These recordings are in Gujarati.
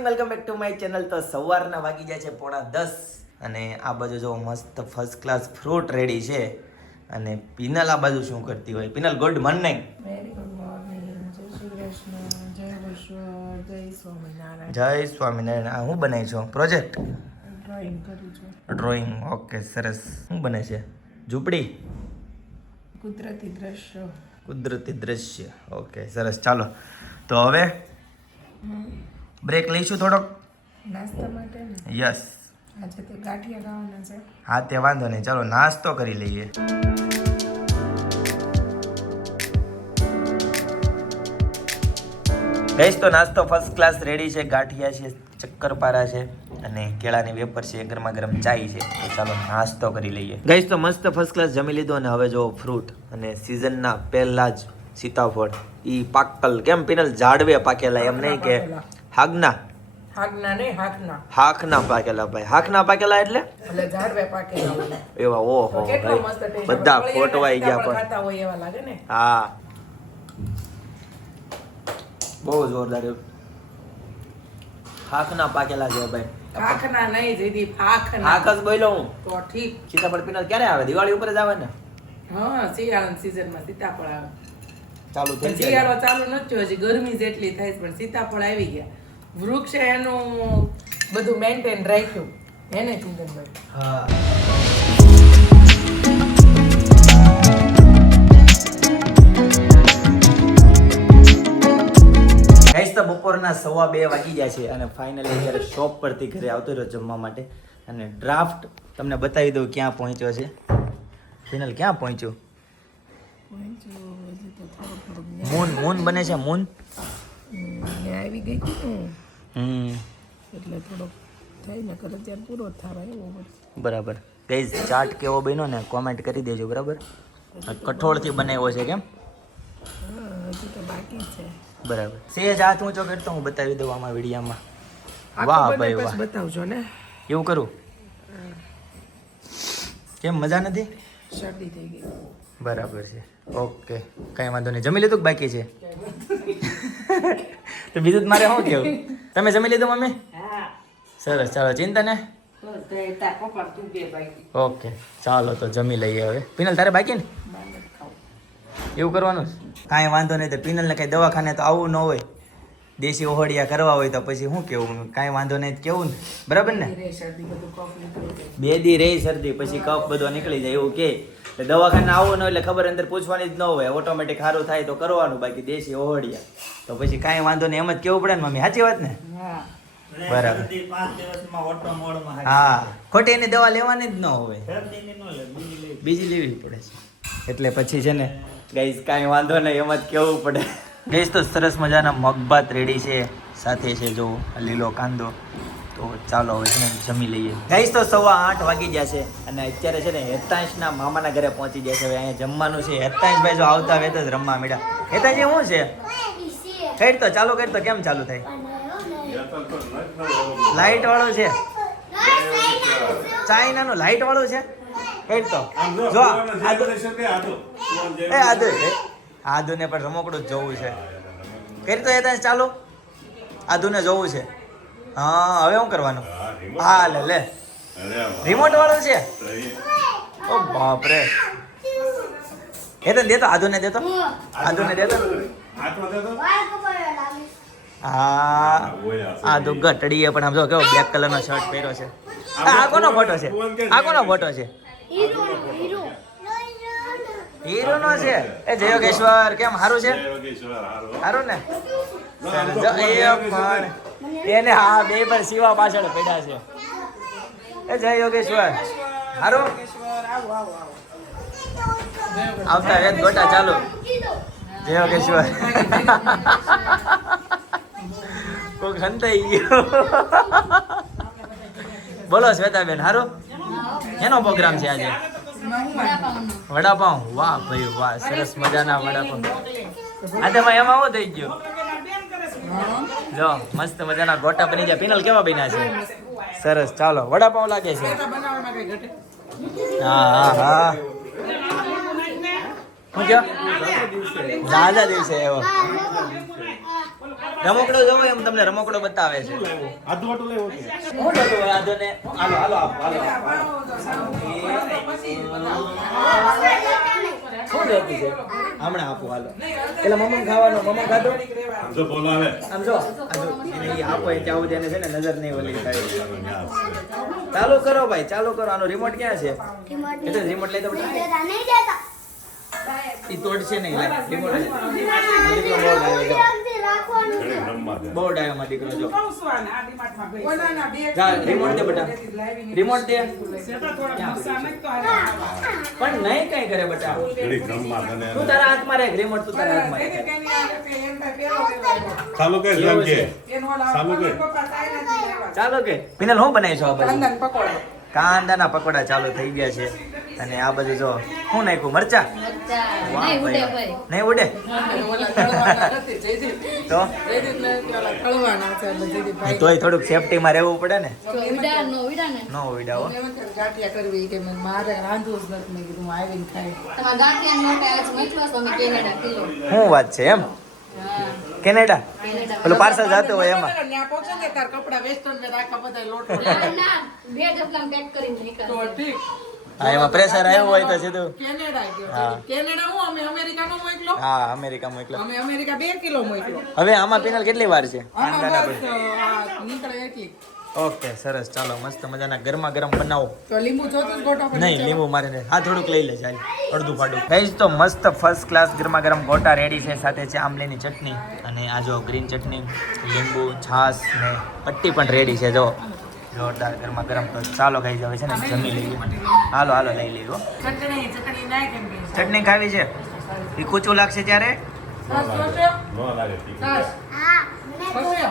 Morning, welcome back to my channel. તો સવારના વાગી જાય છે 9:30 અને આ બાજુ જો મસ્ત ફર્સ્ટ ક્લાસ ફ્રૂટ રેડી છે. અને પિનલ આ બાજુ શું કરતી હોય? Penal, good morning. Very good morning. જય શ્રી કૃષ્ણ, જય વિશ્વર, જય સ્વામિનારાયણ. જય સ્વામિનારાયણ. આ હું બનાવી છો? પ્રોજેક્ટ ડ્રોઈંગ કરું છું. ડ્રોઈંગ. ઓકે, સરસ. શું બને છે? ઝૂંપડી, કુદરતી દ્રશ્યો. કુદરતી દ્રશ્ય. ઓકે, સરસ. ચાલો તો હવે બ્રેક લઈશું થોડોક નાસ્તા માટે ને યસ. આજે તે ગાંઠિયા ખાવાના છે. હા, તે વાંધો નહીં. ચાલો નાસ્તો કરી લઈએ. ગઈશ તો નાસ્તો ફર્સ્ટ ક્લાસ રેડી છે. ગાંઠિયા છે, ચક્કરપારા છે અને કેળાની વેફર છે, ગરમા ગરમ ચાય છે. તો ચાલો નાસ્તો કરી લઈએ. ગઈશ તો મસ્ત ફર્સ્ટ ક્લાસ જમી લીધું અને હવે જો ફ્રૂટ અને સિઝનના પહેલા જ સીતાફળ ઈ પાકલ. કેમ પિનલ? ઝાડવે પાકેલા, એમ નહીં કે હાગના? હાગના નહીં, હાકના. હાકના પાકેલા ભાઈ. હાકના પાકેલા એટલે ઝાડવે પાકેલા હોય. એવા. ઓહો કેટલો ભાઈ, મસ્ત ટેસ્ટ. બધા ખોટવાઈ ગયા પણ. ખાતા હોય એવા લાગે ને. હા, બહુ જોરદાર. હાકના પાકેલા છે ભાઈ. હાકના નહીં, જીદી ફાખના. હાક જ બોલ્યો હું. તો ઠીક. સીતાફળ પિનલ ક્યારે આવે? દિવાળી ઉપર જ આવે ને? હા, શિયાળાની સીઝનમાં સીતાફળ આવે. ચાલુ થઈ પણ જાય. શિયાળો ચાલુ નથી થયો, હજી ગરમી જેટલી થાય છે, પણ સીતાફળ આવી ગયા. વૃક્ષે એનું બધું મેન્ટેન રાખ્યું એને ચિંતનભાઈ. હા. ગાઈસ તો બપોરના 1:15 વાગી ગયા છે અને ફાઇનલી અત્યારે શોપ પરથી ઘરે આવતો રહ્યો જમવા માટે. અને ડ્રાફ્ટ તમને બતાવી દઉં ક્યાં પહોંચ્યો છે. ફિનલ ક્યાં પહોંચ્યો? મૂન બને છે. મૂન આવી ગઈ હતી ને હમ એટલે થોડોક થાય ને કરે ત્યારે પૂરો થવા એવો બધું. બરાબર. ગાઈસ ચાટ કેવો બન્યો ને કોમેન્ટ કરી દેજો. બરાબર. કઠોળથી બનાવ્યો છે કેમ? હા, હજી તો બાકી છે. બરાબર. સેજ હાથ ઊંચો કરતો હું બતાવી દઉં આમાં વિડીયામાં. આખું વાહ બને ભાઈ પછી વાહ. બતાવજો ને. એવું કરું? કેમ, મજા નથી? શરદી થઈ ગઈ. બરાબર છે. ઓકે, કાંઈ વાંધો નહીં. જમી લીધું કે બાકી છે? તો બીજું મારે શું કેવું? તમે જમી લીધું મમ્મી? સરસ. ચાલો, ચિંતા ને. ઓકે, ચાલો તો જમી લઈએ હવે. પિનલ તારે બાકી ને? એવું કરવાનું છે? કાંઈ વાંધો નહીં. તો પિનલને કાંઈ દવાખાને તો આવવું ન હોય, દેશી ઓહળિયા કરવા હોય તો પછી શું કેવું? કાંઈ વાંધો નહીં કેવું ને? બરાબર ને? શરદી બધું કફ નીકળી જાય. 2 દી રહી શરદી, પછી કફ બધો નીકળી જાય એવું કે. દવાખાને આવવું ન હોય એટલે ખબર અંદર પૂછવાની જ ન હોય, ઓટોમેટિક સારું થાય તો કરવાનું, બાકી દેશી ઓહળિયા તો પછી કાંઈ વાંધો નહીં. એમ જ કેવું પડે ને મમ્મી? સાચી વાત ને? હા. બરાબર. હા, ખોટી એની દવા લેવાની જ ન હોય, બીજી લેવી પડે છે. એટલે પછી છે ને ગાઈસ કાંઈ વાંધો નહીં, એમ જ કેવું પડે. ગાઈસ તો સરસ મજાના મગભાત રેડી છે, સાથે છે જો લીલો કાંદો. તો ચાલો હવે છે ને જમી લઈએ. ગાઈસ તો 8:15 વાગી ગયા છે અને અત્યારે છે ને હેતાંશના મામાના ઘરે પહોંચી ગયા છે. હવે અહીંયા જમવાનું છે. હેતાંશભાઈ જો આવતા વેત જ રમવા મળ્યા. હેતાંશજી શું છે? કઈ તો ચાલુ કરી તો કેમ ચાલુ થાય? લાઈટ વાળું છે, ચાઇનાનું લાઈટ વાળું છે. કઈ તો જો આદુને પણ રમકડું જ જોવું છે. કરી તો હેતાંશ ચાલુ, આદુને જોવું છે. હા, હવે શું કરવાનું? હા, લે રિમોટ વાળું છે. ઓ બાપ રે. હેતન દેતો, આદુને દેતો, આદુને દેતો. હા, આદુ ગટડીએ પણ આમ જો કેવો બ્લેક કલરનો શર્ટ પહેર્યો છે. આ કોનો ફોટો છે? આ કોનો ફોટો છે? હીરો નો છે. એ જય યોગેશ્વર, કેમ હારું છે? હારું ને? પણ એને હા બે પર શિવા પાછળ પડ્યા છે. એ જય યોગેશ્વર, હારું? આવતા વેત ગોટા ચાલુ. જય યોગેશ્વર. કોક સંતાઈ ગયો. બોલો શ્વેતાબેન, હારું? એનો પ્રોગ્રામ છે આજે? વડાપાઉં. વાહ ભાઈ વાહ, સરસ મજાના વડાપાઉં. આજે એમાં આવો થઈ ગયો. જો મસ્ત મજાના ગોટા બની ગયા. પિનલ કેવા બન્યા છે? સરસ. ચાલો, વડાપાઉં લાગે છે. હા હા હા. શું કહો? દાદા દિવસે એવો રમકડો જોવો એમ તમને રમકડો બતાવે છે. આદુ વાટું લેવો કે હું નતું આદોને હાલો હાલો આપો હાલો. શું લેતું છે? હમણાં આપો હાલો. પેલા મમ્મી ખાવાનો મમ્મી ખાધો જો બોલાવે આમ જો એને ઈ આપો એ ત્યાં સુધી એને છે ને નજર નહીં ઓલી થાય. ચાલુ કરો ભાઈ ચાલુ કરો. આનો રિમોટ ક્યાં છે? એટલે રિમોટ લઈ દો બેટા. ઈ તોડશે નહીં લે રિમોટ લઈ. દીકરો બોર્ડ આવ્યો જો. બોર્ડ આવ્યો માં દીકરો જો. જા રિમોટ દે બેટા. રિમોટ દે. પણ નહીં કઈ કરે બેટા. ઘડી ગમમાં તને તું તારા હાથમાં રાખ રિમોટ તું તારા હાથમાં રાખ. ચાલુ કે જેમ કે ચાલુ કે ચાલો કે પિનલ હું બનાવીશું આ બધું? કાંદાના પકોડા. કાંદાના પકોડા ચાલુ થઈ ગયા છે. અને આ બધું જો શું નાખ્યું મરચા? વાહ ભાઈ. નહીં ઉડે ઓલા તળવાના નથી, જયદીપ. તો જયદીપને ઓલા તળવાના છે એટલે જયદીપભાઈ તોય થોડુંક સેફટીમાં રહેવું પડે ને. નો ઉડાવો. મને એમ થાય ગાંઠિયા કરવી કે મારે રાંધવું જ નથી. મેં કીધું હું આવીને ખાઈ. શું વાત છે એમ? કેનેડા પેલું પાર્સલ જતું હોય એમાં. ત્યાં પહોંચો ને તાર કપડા વેસ્ટર્ન ને રાખા બધા લોટ તો ઠીક. હા એમાં પ્રેશર આવ્યું હોય તો સીધું. કેનેડા ગયો. હા. કેનેડા હું અમે અમેરિકાનો મોકલો. હા અમેરિકા મોકલો. અમે અમેરિકા 2 કિલો મોકલો. હવે આમાં પિનલ કેટલી વાર છે? કાંદાના આમાં પછી. બસ આ નીકળે એટલી. ઓકે સરસ ચાલો મસ્ત મજાના ગરમા ગરમ બનાવો. તો લીંબુ જોતું જ ગોટો કરી નહીં લીંબુ મારે નહીં. હા થોડુંક લઈ લે ચાલ અડધું ફાડું. ગાઈસ તો મસ્ત ફર્સ્ટ ક્લાસ ગરમા ગરમ ગોટા રેડી છે. સાથે છે આમલીની ચટણી અને આ જો ગ્રીન ચટણી, લીંબુ, છાશ ને પટ્ટી પણ રેડી છે જો. જોરદાર ગરમા ગરમ. તો ચાલો ગાઈસ હવે છે ને જમી લઈએ. હાલો હાલો લઈ લઈએ હો. ચટણી નાખ એમ કે. ચટણી ખાવી છે? એ કૂચું લાગશે ત્યારે સાસ જોશે? નો લાગે ઠીક સાસ. જોશે?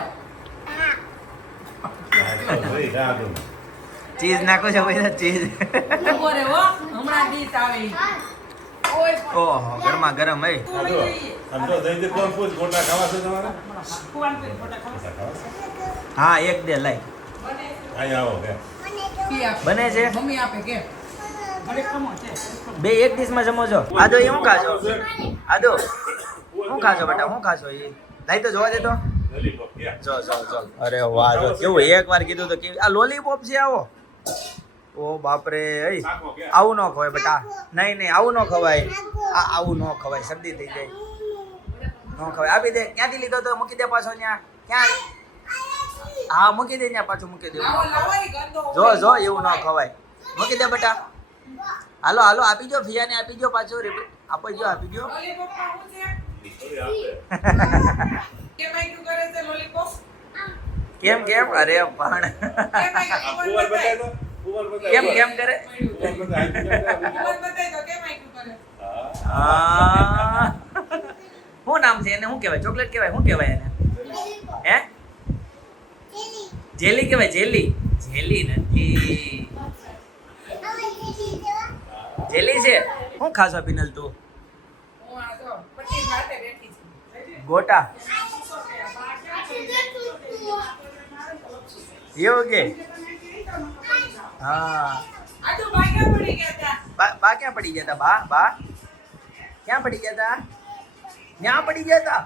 ભાઈ રાદુ ચીઝ નાખો છો ભાઈ ચીઝ. ઉભો રે હો, હમણાં ગીત આવે ઈ. ઓય ઓહો ગરમા ગરમ હે. આમ તો જઈ દે કોણ પૂછ ગોટા ખાવા છે તમારે હા એક દે લઈ. અહીં આવો કે પી આપે. બને છે મમ્મી આપે કે અરે કમો છે. બે એક ડીશમાં જમો છો. આદો એ શું ખાશો? આદો શું ખાશો બેટા? શું ખાશો એ લઈ તો જોવા દે તો. લોલીપોપ કે જો જો જો અરે વાહ જો કેવું એકવાર કીધું તો કેવી આ લોલીપોપ છે આવો. ઓ બાપરે એ આવું ન ખવાય બેટા. નહીં નહીં આવું ન ખવાય. આ આવું ન ખવાય શરદી થઈ જાય. ન ખવાય. આપી દે. ક્યાંથી લીધો તો મૂકી દે પાછો ત્યાં. ક્યાં? હા મૂકી દે ત્યાં પાછું મૂકી દે. લાવો લાવો ઈ ગંદો. જો જો એવું ન ખવાય. મૂકી દે બેટા. હાલો હાલો આપી દો ફિયાને આપી દો પાછું આપી દો આપી દો. લોલીપોપમાં શું છે? કેમ આઈટુ કરે છે લોલીપોપ? કેમ કેમ અરે પણ કેમ આઈટુ કુવર બતાય તો કુવર બતાય કેમ કેમ કરે? કુવર બતાય બતાઈ દો કેમ આઈટુ કરે? આ શું નામ છે એને? શું કહેવાય? ચોકલેટ કહેવાય? શું કહેવાય એને? હે જેલી કહેવાય? જેલી જેલી નથી. જેલી છે. શું ખાશો પિનલ તું? હું આ જો પટ્ટી માટે બેઠી છું. ગોટા એવું કે? હા આ તો ભાગ્યા પડી ગયા હતા. બા ક્યાં પડી ગયા હતા? બા ક્યાં પડી ગયા હતા? ત્યાં પડી ગયા હતા.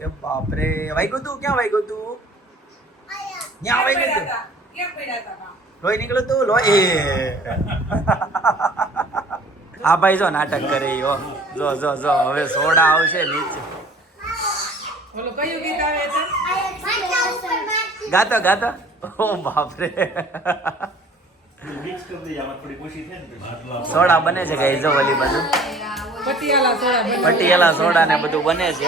એ બાપરે વાગ્યું તું? ક્યાં વાગ્યું તું? ત્યાં વાગ્યું તું? કેમ પડ્યા હતા બા? લોહી નીકળ્યું તું? લોહી આ ભાઈ જો નાટક કરે ઈ હો. જો જો જો હવે સોડા આવશે નીચે. ઓલો કયું ગીત આવે છે? ગાતો ગાતો. ઓ બાપરે મિક્સ કરી દઈએ આમાં થોડી ઓછી થાય ને આટલા સોડા બને છે ગાઈ જો ઓલી બાજુ પટિયાલા સોડા બને. પટિયાલા સોડા ને બધું બને છે.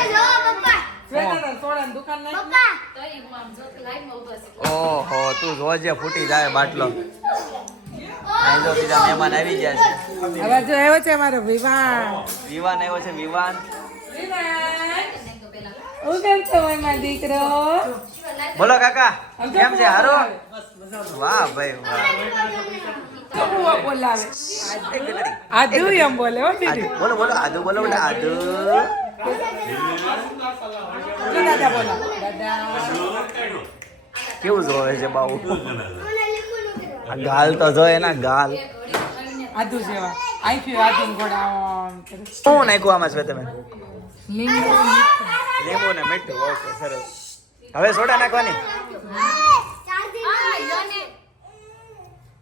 શ્વેતાના સોડાની દુકાન નાખી. ઓહો તું જોજે ફૂટી જાય બાટલો. અહીં જો બીજા મહેમાન આવી ગયા છે. હવે જો આવ્યો છે મારો વિવાન. વિવાન આવ્યો છે. વિવાન હું કેમ છો મારો દીકરો? બોલો કાકા કેમ છે? હારો? વાહ ભાઈ વાહ. બહુ બોલાવે. એક ઘડી. આદુ એમ બોલે હો આદુ. દીદી. બોલો બોલો આદુ બોલો બેટા આદુ. જો દાદા બોલા. દાદા. કેવું જોવે છે બાઉ? આ ગાલ તો જોયે ને ગાલ. આદુ જેવા. આઈ આદુ ગોડા. શું નાખ્યું આમાં છે તમે? લીંબુ લીંબુ ને મીઠું. ઓકે સરસ. હવે સોડા નાખવાની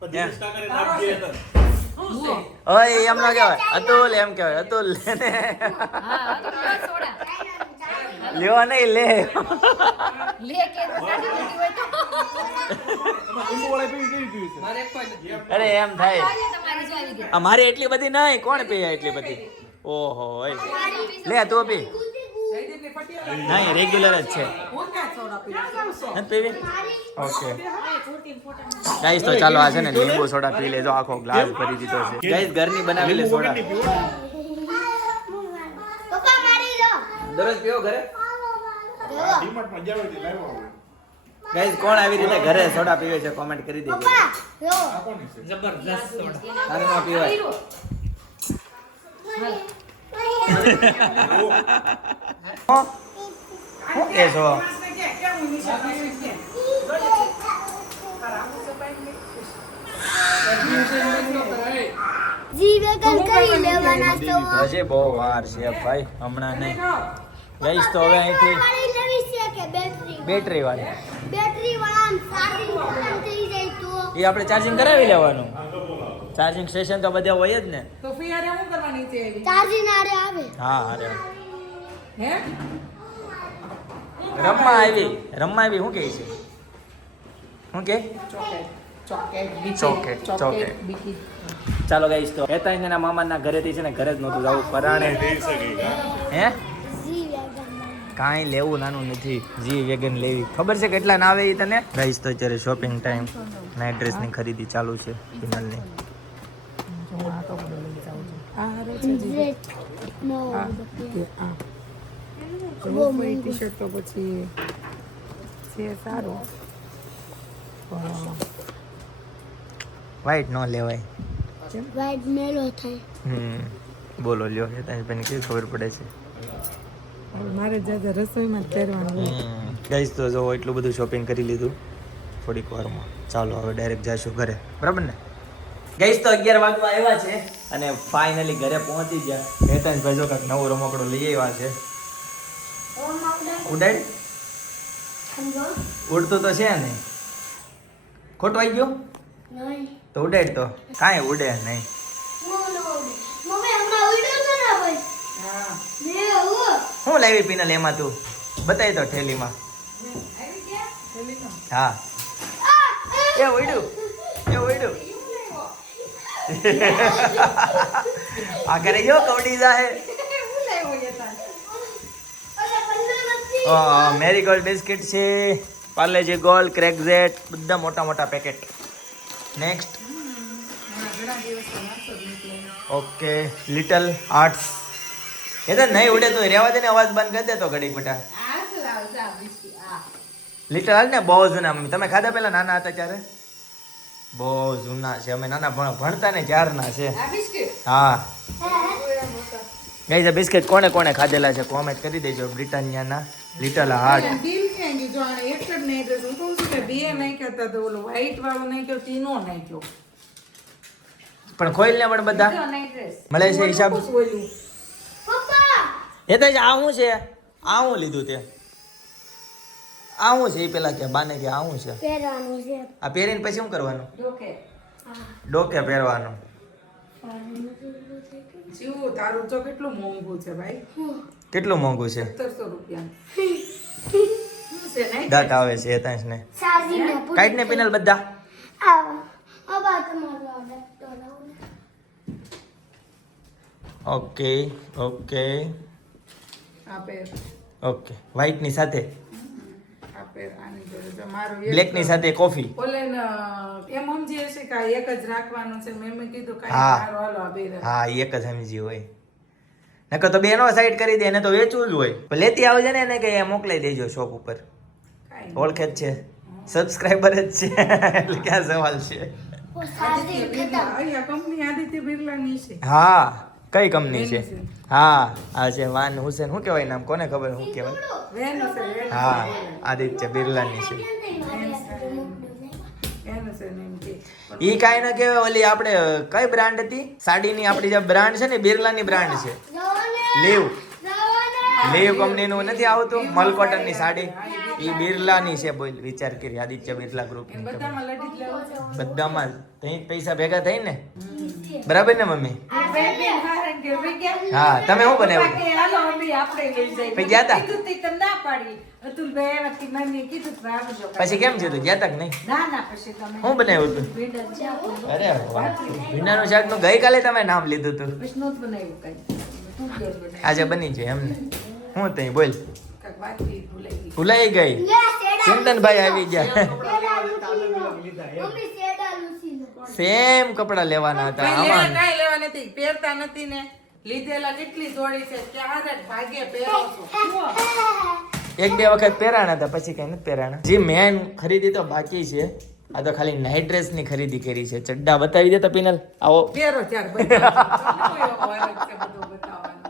પણ દિવસ કાંકરે નાખજે અંદર. શું છે? ઓય એમ ના કહેવાય અતુલ એમ કહેવાય અતુલ લે ને લેવા નહીં લે એમાં લીંબુવાળી પીવી કેવી પીવી છે? મારે કોઈ નથી. અરે એમ થાય આ મારે એટલી બધી નહીં કોણ પીએ એટલી બધી ઓહો ઓય. લે તું પી જયદીપની પટિયાલા. નહીં રેગ્યુલર જ છે હું ક્યાં સોડા પીવું છું? નથી પીવી ઓકે ગાઈસ તો ચાલો આ છે ને લીંબુ સોડા પી લેજો આખો ગ્લાસ ભરી દીધો છે ગાઈસ ઘરની બનાવેલી લીંબુ સોડા વગરની પીવો ને? દરરોજ પીવો ઘરે ડીમાર્ટમાં જાવ એટલે લાવ્યો હોય. ગાઈસ કોણ આવી રીતે ઘરે સોડા પીવે છે કોમેન્ટ કરી દેજો આ કોની છે? જબરદસ્ત સોડા. તારે ન પીવાય હું કે છો કેવું નિશા પીવી છે? હજી બહુ વાર છે ભાઈ હમણાં નહીં ગાઈસ તો હવે અહીંથી બેટરી વાળી એ આપણે ચાર્જિંગ કરાવી લેવાનું ચાર્જિંગ સ્ટેશન તો બધા હોય જ ને તો ફિયારે શું કરવાની છે એવી? હા અરે હે? રમવા આવી શું કહે છે શું કે ચોકેટ, બિસ્કિટ, ચોકેટ, ચોકેટ. બિસ્કિટ. ચાલો ગાઈસ તો હેતા એના મામાના ઘરેથી છે ને ઘરે જ નહોતું જવું પરાણે લઈ શકે હા. હે કાંઈ લેવું નાનું નથી જી વેગન લેવી ખબર છે કેટલા ના આવે એ તને ગાઈસ તો અત્યારે શોપિંગ ટાઈમ નાઇટ ડ્રેસની ખરીદી ચાલુ છે પિનલની આ હારો છે જી. ટી-શર્ટ તો પછી છે સારું. વ્હાઈટ ન લેવાય વાઈટ મેલો થાય બોલો લ્યો હેતા બેન કેવી ખબર પડે છે મારે જ્યાં રસોઈમાં જ પહેરવાનું. ગાઈસ તો જો એટલું બધું શોપિંગ કરી લીધું થોડીક વારમાં ચાલો હવે ડાયરેક્ટ જઈશું ઘરે બરાબર ને ગાઈસ તો 11 વાગવા આવ્યા છે અને ફાઇનલી ઘરે પહોંચી ગયા હેતાંશભાઈ જો કાંઈક નવો રમકડો લઈ આવ્યા છે ઉડાડ ઉડતું તો છે ને ખોટું આવી ગયું તો ઉડાડ તો કાંઈ ઉડે નહીં શું લાવી પીનલ એમાં તું બતાવી તો ઠેલીમાં હા એ ઉડ્યું આ કરે જો કવડી જાહે મેરીગોલ્ડ બિસ્કિટ છે પાર્લેજી ગોલ્ડ ક્રેકઝેટ બધા મોટા મોટા packet next okay little hearts એ તો નહીં ઉડે તો રહેવા દે ને અવાજ બંધ કરી દે તો ઘડીક બેટા લિટલ હાલ ને બહુ જૂના મમ્મી તમે ખાધા પેલા નાના હતા ત્યારે બહુ જૂના છે અમે નાના ભણતા ને ત્યારના છે હા ગઈ બિસ્કિટ કોને કોને ખાધેલા છે કોમેન્ટ કરી દેજો બ્રિટાનિયાના લિટલ હાર્ટ દિલ ક્યાં ગયું? જો આને એક જ નહીં ડ્રેસ. હું કહું છું કે બે નાખ્યા હતા તો ઓલો વ્હાઈટ વાળો નાખ્યો તીનો નાખ્યો. પણ ખોઈલ ને પણ બધા મળે છે હિસાબ શું બોલ્યું? એ તો આ શું છે આ શું લીધું તે આ શું છે એ પેલા કે બાને કે આ શું છે પહેરવાનું છે આ પહેરીને પછી શું કરવાનું ડોકે. ડોકે પહેરવાનું જીવ તારું તો કેટલું મોંઘું છે ભાઈ. કેટલું મોંઘું છે 1700 રૂપિયા. શું છે નહીં? દાંત આવે છે હેતાંશ ને સાજીને કાઈટ ને પિનલ બધા આવા તમારો ઓર્ડર તો લાવો ને. ઓકે ઓકે આ પેર ઓકે વ્હાઈટ ની સાથે આ પેર આની જોડે જો મારું એક બ્લેક ની સાથે કોફી ઓલે ન એમ સમજી હશે કે આ એક જ રાખવાનું છે. મેં કીધું કાંઈ હા. મારો હાલો આ બે હા ઈ એક જ સમજી હોય નકર તો બેનો સાઈડ કરી દે એને તો વેચવું જ હોય પણ લેતી આવજે ને એને કે મોકલાઈ દેજો શોપ ઉપર કાંઈ ઓળખે જ છે સબસ્ક્રાઇબર જ છે એટલે ક્યાં સવાલ છે ઓ સાજી બિરલા. અહીંયા કંપની આદિત્ય બિરલાની છે. હા કઈ કંપની છે વેનુ છે. હા આ છે વાન હુસેન શું કહેવાય નામ કોને ખબર શું કહેવાય વેનુ છે, વેનુ હા આદિત્ય બિરલાની છે વેનુ છે ને એમ કે. ઈ કાંઈ ન કહેવાય ઓલી આપણે કઈ બ્રાન્ડ હતી સાડીની આપણી જે બ્રાન્ડ છે ને બિરલાની બ્રાન્ડ છે લીવ લીવ કંપનીનું નથી આવતું મલકોટનની સાડી હા, એ ઈ બિરલાની છે બોલ, વિચાર કરી આદિત્ય બિરલા ગ્રુપ એને બધામાં લડી જ લેવું છે. બધામાં તઈ પૈસા ભેગા થઈ ને બરાબર ને મમ્મી? હા તમે શું બનાવ્યું કે હાલો મમ્મી આપણે લઈ જઈએ. પછી ગયા તા? કીધું તી તમે ના પાડી. અતુલભાઈ આવ્યા કે મમ્મીએ કીધું તો આવજો. પછી કેમ છે તું ગયા તા કે નહીં? ના ના પછી તમે શું બનાવ્યું તું? ભીંડા જ જાઓ. અરે વાહ, ભીંડાનું શાક નું ગઈકાલે તમે નામ લીધું તું, પછી નહોતું બનાવ્યું કાંઈ. તું કેમ બનાવ્યું? આજે બની છે એમને. હું તઈ બોલ, કાંઈક વાતચીત ભૂલાઈ ગઈ. ભૂલાઈ ગઈ. ચિંતનભાઈ આવી ગયા. મમ્મી સેડા લૂસીનો સેમ કપડા લેવાના હતા કાંઈ લેવા આમાં. નથી, પહેરતા નથી ને. લીધેલા કેટલી જોડી છે, ક્યારે ભાગે પહેરો છો. એક બે વખત પહેરાણા હતા, પછી કઈ નથી પહેરાણા. જે મેન ખરીદી તો બાકી છે. આ તો ખાલી નાઇટ ડ્રેસ ની ખરીદી કરી છે. ચડ્ડા બતાવી દેતા પિનલ, આવો. પહેરો ચાર બતાવો. તમને એવો વાર જ છે બધું બતાવવાનો.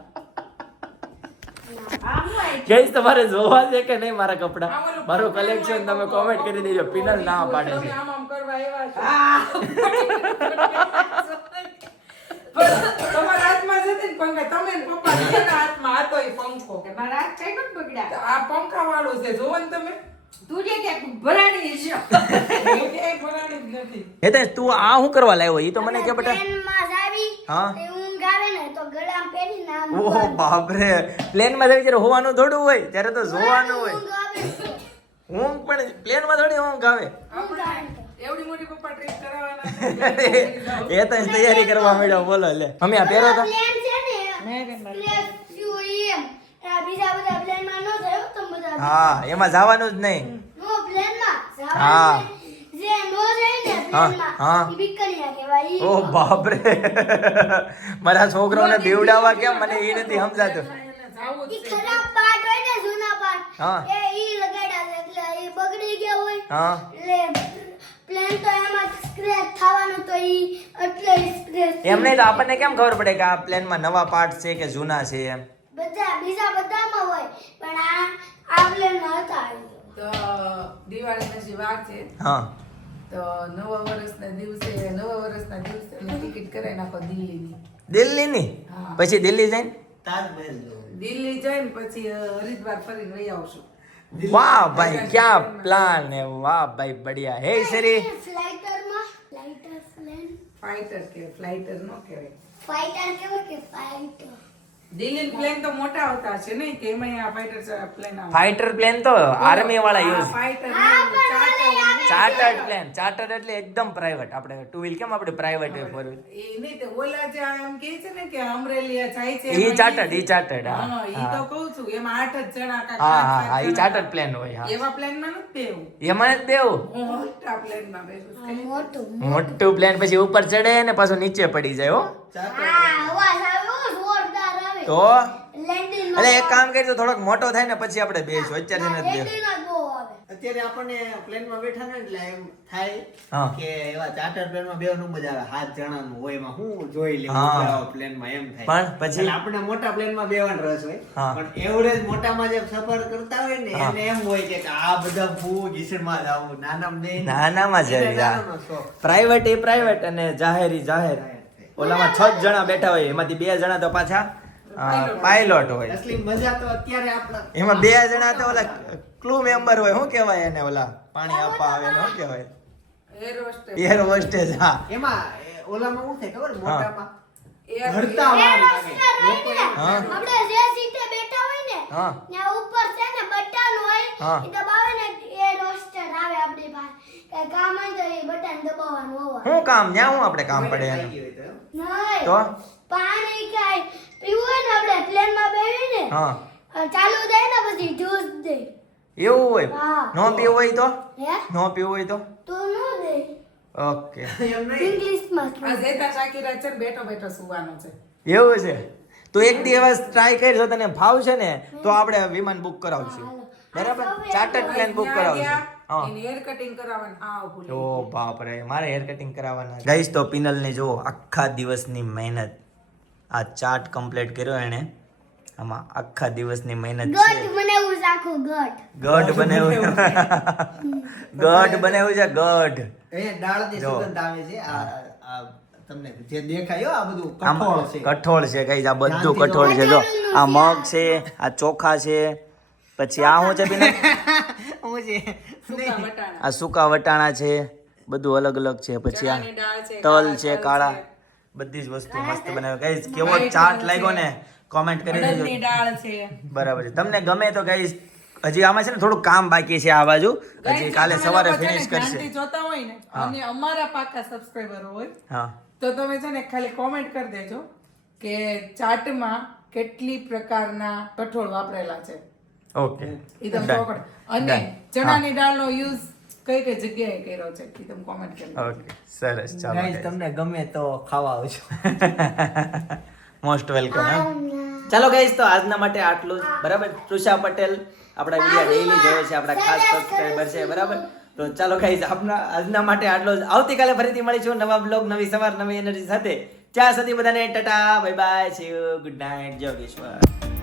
આ હું આવી ગઈસ તમારે જોવા છે કે નહીં મારા કપડા? આ ઓલું મારું કલેક્શન તમે કોમેન્ટ કરી દેજો. પિનલ ના પાડે છે. તમે આમ કરવા આવ્યા છો. પણ તમારા હાથમાં જતી ને પંખા, તમે ને પપ્પા બેના હાથમાં હતો ઈ પંખો. કે મારા હાથ કઈ પણ બગડ્યા. આ પંખા વાળું છે, જોવો ને તમે. તું જે ક્યાંક ભરાણી છે. હું ક્યાંય ભરાણી જ નથી. હેતેશ તું આ શું કરવા લાવ્યો? ઈ તો મને કે બેટા. ટ્રેનમાં જાવી હા. તે ઊંઘ આવે ને તો ગળામાં પહેરીને આમ ઓહો બાપરે, પ્લેન માં જઈ ત્યારે હોવાનું થોડું હોય, ત્યારે તો જોવાનું હોય. ઊંઘ આવે છે. ઊંઘ પણ પ્લેન માં થોડી ઊંઘ આવે. ઊંઘ આવે છે. એવડી મોટી પપ્પા ટ્રીપ કરાવવાના. એ તો તૈયારી કરવા માંડ્યો. બોલો લે મમ્મી આ પહેરો તો. પ્લેન છે ને પ્લેન એમ આ બીજા બધા પ્લેનમાં નો જાય હો તમે બધા. હા એમાં જવાનું જ નહીં. નો પ્લેનમાં હા. જે નો જાય ને હા, પ્લેનમાં હા. ઈ બીકણિયા કહેવાય ઈ. ઓ બાપરે, મારા છોકરાઓને બીવડાવવા કેમ મને એ નથી સમજાતું. જાવું જ ઈ છે. ખરાબ પાર્ટ હોય ને જૂના પાર્ટ હા. એ ઈ લગાડ્યા છે એટલે એ બગડી ગયા હોય હા એટલે પ્લેન તો એમાં સ્ક્રેચ થવાનું તો ઈ એટલે સ્ક્રેચ એમ નહીં તો આપણને કેમ ખબર પડે કે આ પ્લેનમાં નવા પાર્ટ છે કે જૂના છે એમ? બધા બીજા બધામાં હોય પણ આ પ્લેનમાં હતા તો દિવાળી પછી વાર છે. હા તો નવા વર્ષના દિવસે ટિકિટ કરાવી નાખો દિલ્હીની. દિલ્હીની? હા. પછી દિલ્હી જઈને દિલ્હી જઈને પછી હરિદ્વાર ફરીને વહી આવશું. વાહ ભાઈ ક્યાં પ્લાન હે, વાહ ભાઈ બઢિયા. હે સરી ફ્લાઇટર પ્લેન ફાઇટર કે ફ્લાઇટર નો કહેવાય. ફાઇટર કેવું કે ફાઇટર દિલ્હી પ્લેન તો મોટા આવતા છે ને કે એમાં આ ફાઇટર પ્લેન આવે. ફાઇટર પ્લેન તો આર્મી વાળા આ use. Fighter chartered plane, chartered એટલે એકદમ પ્રાઇવેટ. આપણે ટુ વ્હીલ કેમ આપણે પ્રાઇવેટ હોય ફોર વ્હીલ, એ નહીં તો ઓલા જે એમ કહે છે ને કે અમરેલી જાય છે ઈ એમાં ચાર્ટર્ડ, ઈ ચાર્ટર્ડ. હા ઈ તો કહું છું એમાં 8 જ જણા કાંઈક હા પાંચ હા સાત હા ઈ જણા. ચાર્ટર્ડ પ્લેન હોય. હા એવા પ્લેનમાં નથી બેવું. એમાં જ દેવું મોટા પ્લેનમાં બેસું છું. મોટું મોટું પ્લેન પછી ઉપર ચડે ને પાછું નીચે પડી જાય હો. હા અવાજ આવ્યો જોરદાર આવે તો લેન્ડિંગ એટલે એક કામ કરી તો થોડોક મોટો થાય ને પછી આપણે બેસું, અત્યારે નથી દેવું. લેન્ડિંગ જ બહુ આવે અત્યારે આપણને પ્લેનમાં બેઠા ને એટલે એમ થાય હા. કે એવા ચાર્ટર પ્લેનમાં બેવાનું મજા આવે. 7 જણાનું હોય એમાં હું જોઈ લેવું હા. ઉપરાવા પ્લેનમાં એમ થાય. પણ પછી? એટલે આપણે મોટા પ્લેનમાં બેવાનો રસ હોય હા. પણ એવરેજ મોટામાં જે સફર કરતા હોય ને હા. એને એમ હોય કે આ બધા ભૂ ઘીસણમાં જાવું, નાનામાં નહીં. નાનામાં જ એને આવી, હા. નાનાનો શોખ. પ્રાઇવેટ એ પ્રાઇવેટ અને જાહેર જાહેર. ઓલામાં 6 જણા બેઠા હોય, એમાંથી 2 જણા તો પાછા પાયલોટ હોય. અસલી મજા તો અત્યારે આપણા એમાં 2 જણા તો ઓલા ક્લુ મેમ્બર હોય, શું કહેવાય એને, ઓલા પાણી આપવા આવે ને શું કહેવાય, એર હોસ્ટેસ. Air hostage. હા એમાં ઓલામાં શું થાય ખબર મોટામાં એર- ભરતા વાર લાગે. લોકો એમ હા. આપણે જે સીટે બેઠા હોય ને હા ત્યાં ઉપર છે ને બટન હોય હા. એ દબાવે ને એ રોસ્ટર આવે આપણી પાસે કે કામ હોય તો એ બટન દબાવવાનું હોય શું કામ, ન્યા શું આપણે કામ પડે થઈ એનું? ગયું હોય તો એમ. નહીં તો પાણી કાંઈ પીવું હોય ને આપણે પ્લેનમાં બેસીને હા ચાલુ થાય ને પછી જ્યુસ દે એવું હોય. હા. નો પીવું હોય તો? હે નો પીવું હોય તો તો નો દે ઓકે. એમ નહીં. ઇંગ્લિશમાં આ ઝેતા શાકીરા છે ને બેઠો બેઠો સુવાનો છે. એવું છે તો એક દિવસ ટ્રાય કરી, જો તને ફાવશે ને તો આપણે વિમાન બુક કરાવશું, બરાબર? ચાર્ટર્ડ પ્લેન બુક ત્યાં કરાવશું. ગયા, હા. એને હેર કટિંગ કરાવવાનું આ ભૂલી ઓ બાપ રે, મારે હેર કટિંગ કરાવવાના. ગાઈસ તો પિનલને જો આખા દિવસની મહેનત, આ ચાર્ટ કમ્પ્લીટ કર્યો એને, આમાં આખા દિવસની મહેનત છે. ગઢ બનાવ્યું છે આખું ગઢ ગઢ બનાવ્યું ગઢ બનાવ્યું છે ગઢ. અહીંયા દાળની જો. સુગંધ આવે છે. આ તમને જે દેખાય હો, આ બધું આમ કઠોળ છે. કઠોળ છે ગાઈસ, આ બધું ધ્યાનથી કઠોળ છે. જો કઠોળનું આ છે મગ છે, આ ચોખા છે, પછી આ શું છે બીના? હું છે સૂકા વટાણા આ સૂકા વટાણા છે, બધું અલગ અલગ છે. પછી આ ચણાની દાળ છે, તલ છે, તલ કાળા, છે, બધી જ વસ્તુ મસ્ત બનાવે. ગાઈસ કેવો ચાટ લાગ્યો ને કોમેન્ટ કરી દેજો. અડદની દાળ છે. બરાબર છે. તમને ગમે તો ગાઈસ હજી આમાં છે ને થોડું કામ બાકી છે આ બાજુ, હજી Guys, કાલે તમે સવારે લોકો છે ને ફિનિશ ધ્યાનથી કરશે. જોતા હોય ને અને અમારા પાકા સબસ્ક્રાઇબર હોય હા તો તમે છે ને ખાલી કોમેન્ટ કરી દેજો કે ચાટમાં કેટલી પ્રકારના કઠોળ વાપરેલા છે ઓકે એ તમે ખબર પડે. અને ચણાની દાળનો યુઝ કઈ કઈ જગ્યાએ કર્યો છે એ તમે કોમેન્ટ કરી દેજો. ઓકે સરસ. ચાલો ગાઈસ તમને ગમે તો ખાવા આવજો. Most welcome. ચાલો ગાઈસ તો આજના માટે આટલું જ. બરાબર. તૃષા પટેલ આપણા વિડીયો ડેઈલી જોવે છે, આપણા ખાસ સબસ્ક્રાઇબર છે. બરાબર. તો ચાલો ગાઈસ આજના માટે આટલો જ. આવતીકાલે ફરીથી મળીશું નવા બ્લોગ, નવી સવાર, નવી એનર્જી સાથે. ત્યાં સુધી બધાને Tata, bye bye, C you, good night, જય યોગેશ્વર.